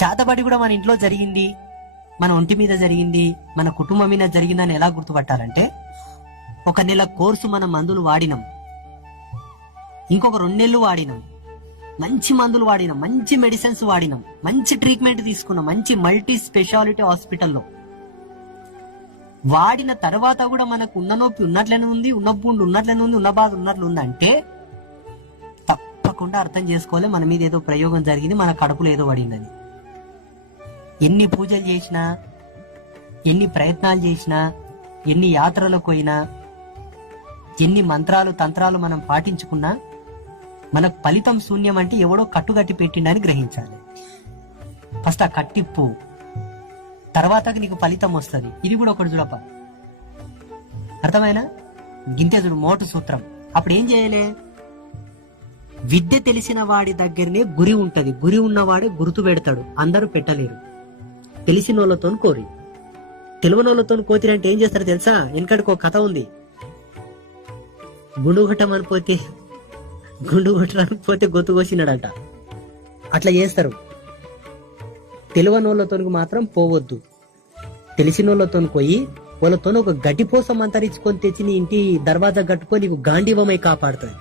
చేతబడి కూడా మన ఇంట్లో జరిగింది, మన ఒంటి మీద జరిగింది, మన కుటుంబం మీద జరిగిందని ఎలా గుర్తుపట్టాలంటే, ఒక నెల కోర్సు మనం మందులు వాడినాం, ఇంకొక 2 నెలలు వాడినాం, మంచి మందులు వాడినాం, మంచి మెడిసిన్స్ వాడినాం, మంచి ట్రీట్మెంట్ తీసుకున్నాం, మంచి మల్టీ స్పెషాలిటీ హాస్పిటల్లో వాడిన తర్వాత కూడా మనకు ఉన్న నొప్పి ఉన్నట్లనే ఉంది, ఉన్న పుండు ఉన్నట్లనే ఉంది, ఉన్న బాధ ఉన్నట్లు ఉంది అంటే తప్పకుండా అర్థం చేసుకోవాలి మన మీద ఏదో ప్రయోగం జరిగింది, మన కడుపులో ఏదో పడిందని. ఎన్ని పూజలు చేసినా, ఎన్ని ప్రయత్నాలు చేసినా, ఎన్ని యాత్రలకు పోయినా, ఎన్ని మంత్రాలు తంత్రాలు మనం పాటించుకున్నా మనకు ఫలితం శూన్యం అంటే ఎవడో కట్టుకట్టి పెట్టిండని గ్రహించాలి. ఫస్ట్ ఆ కట్టిప్పు, తర్వాత నీకు ఫలితం వస్తుంది. ఇది కూడా ఒకటి చూడప, అర్థమైనా? గింతే చూడు మోటు సూత్రం. అప్పుడు ఏం చేయాలి? విద్య తెలిసిన వాడి దగ్గరనే గురి ఉంటది, గురి ఉన్నవాడే గుర్తు పెడతాడు, అందరూ పెట్టలేరు. తెలిసిన వాళ్ళతో కోరి, తెలియని వాళ్ళతో కోతిరంటే ఏం చేస్తారు తెలుసా? వెనకడికి ఒక కథ ఉంది. గుండు కొట్టమనిపోతే గొత్తు కోసినాడంట. అట్లా చేస్తారు. తెలియని వాళ్ళతో మాత్రం పోవద్దు. తెలిసిన వాళ్ళతో పోయి వాళ్ళతో ఒక గడ్డిపోసం అంతరించుకొని తెచ్చి నీ ఇంటి దర్వాజా కట్టుకొని నీకు గాంధీవమై కాపాడుతుంది.